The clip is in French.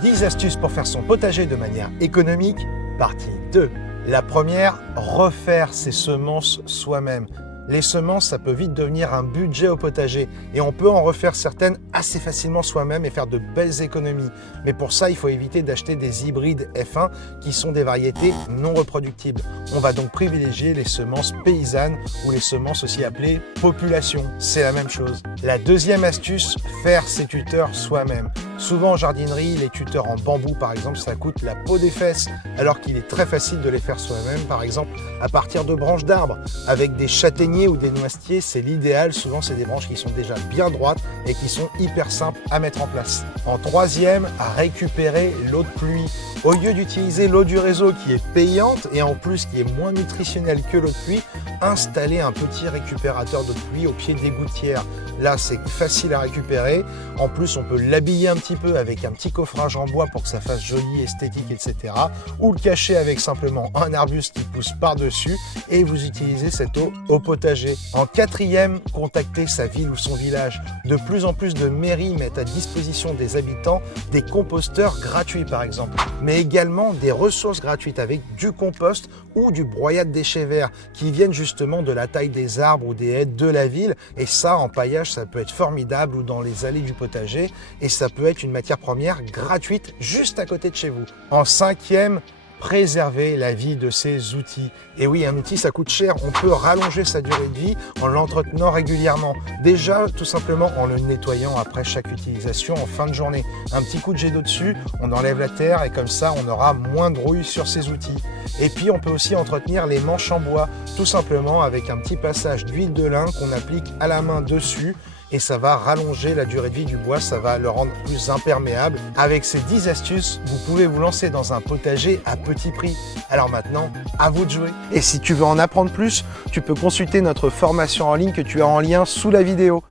10 astuces pour faire son potager de manière économique, partie 2. La première, refaire ses semences soi-même. Les semences, ça peut vite devenir un budget au potager et on peut en refaire certaines assez facilement soi-même et faire de belles économies. Mais pour ça, il faut éviter d'acheter des hybrides F1 qui sont des variétés non reproductibles. On va donc privilégier les semences paysannes ou les semences aussi appelées population. C'est la même chose. La deuxième astuce, faire ses tuteurs soi-même. Souvent en jardinerie, les tuteurs en bambou par exemple, ça coûte la peau des fesses, alors qu'il est très facile de les faire soi-même, par exemple à partir de branches d'arbres. Avec des châtaigniers ou des noisetiers, c'est l'idéal. Souvent c'est des branches qui sont déjà bien droites et qui sont hyper simples à mettre en place. En troisième, à récupérer l'eau de pluie. Au lieu d'utiliser l'eau du réseau qui est payante et en plus qui est moins nutritionnelle que l'eau de pluie, installer un petit récupérateur d'eau de pluie au pied des gouttières. Là, c'est facile à récupérer. En plus, on peut l'habiller un petit peu avec un petit coffrage en bois pour que ça fasse joli, esthétique, etc. Ou le cacher avec simplement un arbuste qui pousse par-dessus et vous utilisez cette eau au potager. En quatrième, contacter sa ville ou son village. De plus en plus de mairies mettent à disposition des habitants des composteurs gratuits par exemple, mais également des ressources gratuites avec du compost ou du broyat de déchets verts qui viennent justement de la taille des arbres ou des haies de la ville. Et ça, en paillage, ça peut être formidable ou dans les allées du potager et ça peut être une matière première gratuite juste à côté de chez vous. En cinquième, préserver la vie de ces outils. Et oui, un outil, ça coûte cher. On peut rallonger sa durée de vie en l'entretenant régulièrement. Déjà, tout simplement en le nettoyant après chaque utilisation en fin de journée. Un petit coup de jet d'eau dessus, on enlève la terre et comme ça, on aura moins de rouille sur ces outils. Et puis, on peut aussi entretenir les manches en bois, tout simplement avec un petit passage d'huile de lin qu'on applique à la main dessus. Et ça va rallonger la durée de vie du bois, ça va le rendre plus imperméable. Avec ces 10 astuces, vous pouvez vous lancer dans un potager à petit prix. Alors maintenant, à vous de jouer. Et si tu veux en apprendre plus, tu peux consulter notre formation en ligne que tu as en lien sous la vidéo.